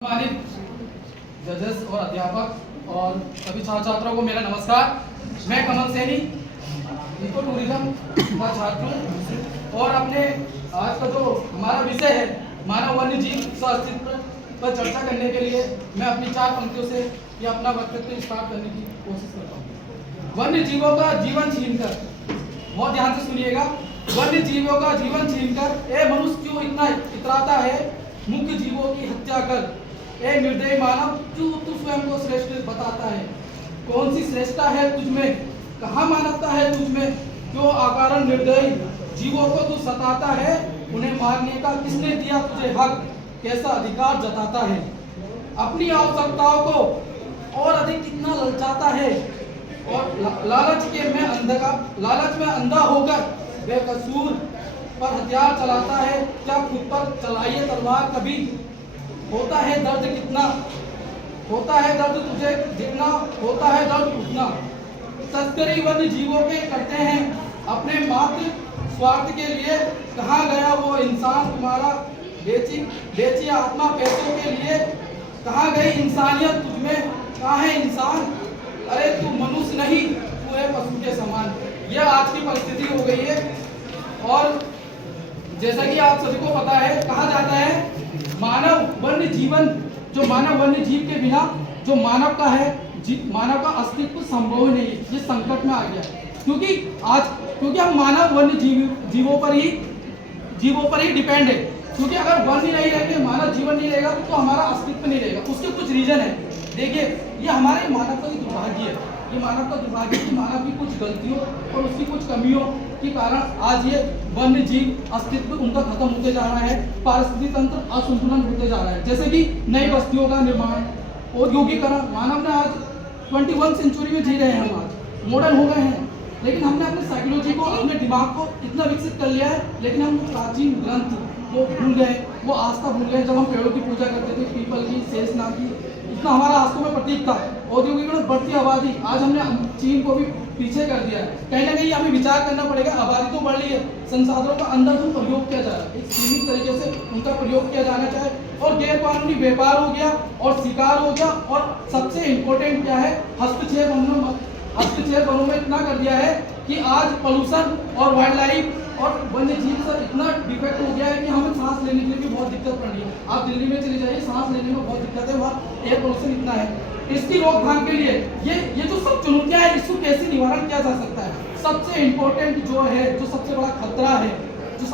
सम्मानित जजेस और अध्यापक और सभी छात्र छात्राओं को मेरा नमस्कार। मैं कमल सैनी इको टूरिज्म का छात्र हूँ और अपने आज का जो हमारा विषय है मानव वन्य जीव सह अस्तित्व पर चर्चा करने के लिए मैं अपनी 4 पंक्तियों से ये अपना वक्तव्य स्टार्ट करने की कोशिश करता हूँ। वन्य जीवों का जीवन छीनकर, बहुत ध्यान से सुनिएगा, वन्य जीवों का जीवन छीनकर ए मनुष्य क्यों इतना इतराता है, मुख्य जीवों की हत्या कर ए निर्दयी मानव क्यों तू स्वयं को श्रेष्ठ बताता है। कौन सी श्रेष्ठता है तुझमें, कहाँ मानवता है तुझमें, क्यों अकारण निर्दयी जीवों को तू सताता है। उन्हें मारने का किसने दिया तुझे हक, कैसा अधिकार जताता है। अपनी आवश्यकताओं को और अधिक कितना ललचाता है और लालच में अंधा होकर बेकसूर पर हथियार चलाता है। क्या खुद पर चलाइए तलवार कभी, होता है दर्द कितना, होता है दर्द तुझे जितना, होता है दर्द उतना। तस्करी वन्य जीवों के करते हैं अपने मात्र स्वार्थ के लिए। कहाँ गया वो इंसान तुम्हारा, बेची आत्मा पैसों के लिए। कहाँ गई इंसानियत तुझमें, कहाँ है इंसान, अरे तू मनुष्य नहीं तू है पशु के समान। यह आज की परिस्थिति हो गई है। और जैसा कि आप सभी को पता है, कहा जाता है मानव वन्य जीवन, जो मानव वन्य जीव के बिना जो मानव का है, मानव का अस्तित्व संभव ही नहीं है। ये संकट में आ गया क्योंकि हम मानव वन्य जीवों पर ही डिपेंड है। क्योंकि अगर वन्य नहीं रहेंगे, मानव जीवन नहीं रहेगा तो हमारा अस्तित्व नहीं रहेगा। उसके कुछ रीजन है। देखिए, ये हमारे मानव का दुर्भाग्य है, ये मानव का दुर्भाग्य कि मानव की कुछ गलतियों और उसकी कुछ कमियों के कारण आज ये वन्य जीव अस्तित्व उनका खत्म होते जा रहा है, पारिस्थितिक तंत्र असंतुलन होते जा रहा है। जैसे कि नई बस्तियों का निर्माण, औद्योगिकरण, मानव ने आज 21 सेंचुरी में जी रहे हैं, हम आज मॉडर्न हो गए हैं, लेकिन हमने अपने साइकोलॉजी को, अपने दिमाग को इतना विकसित कर लिया है, लेकिन हम प्राचीन ग्रंथ वो भूल गए, वो आस्था भूल गए। जब हम पेड़ों की पूजा करते थे, पीपल की, शेषनाग की, इतना हमारा आस्थों में प्रतीक था। औद्योगिकरण, बढ़ती आबादी, आज हमने चीन को भी पीछे कर दिया है। कहीं ना कहीं हमें विचार करना पड़ेगा। आबादी तो बढ़ रही है, संसाधनों का अंधाधुंध प्रयोग किया जा रहा है, एक सीमित तरीके से उनका प्रयोग किया जाना चाहिए। और गैर कानूनी व्यापार हो गया और शिकार हो गया। और सबसे इम्पोर्टेंट क्या है, हस्तक्षेप वनों में इतना कर दिया है कि आज पोल्यूशन और वाइल्ड लाइफ और वन्य जीव सब इतना डिफेक्ट हो गया है कि हमें सांस लेने के लिए भी बहुत दिक्कत पड़ रही है। आप दिल्ली में चले जाइए, सांस लेने में बहुत दिक्कत है, वहाँ एयर पोल्यूशन इतना है। इसकी रोकथाम के लिए ये जो सब चुनौतियां हैं, इसको कैसे निवारण किया जा सकता है। सबसे इम्पोर्टेंट जो है, जो सबसे बड़ा खतरा है, जो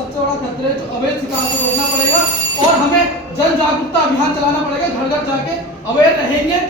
अवैध शिकार को रोकना पड़ेगा। और हमें जन जागरूकता अभियान चलाना पड़ेगा, घर घर जाके अवेयर रहेंगे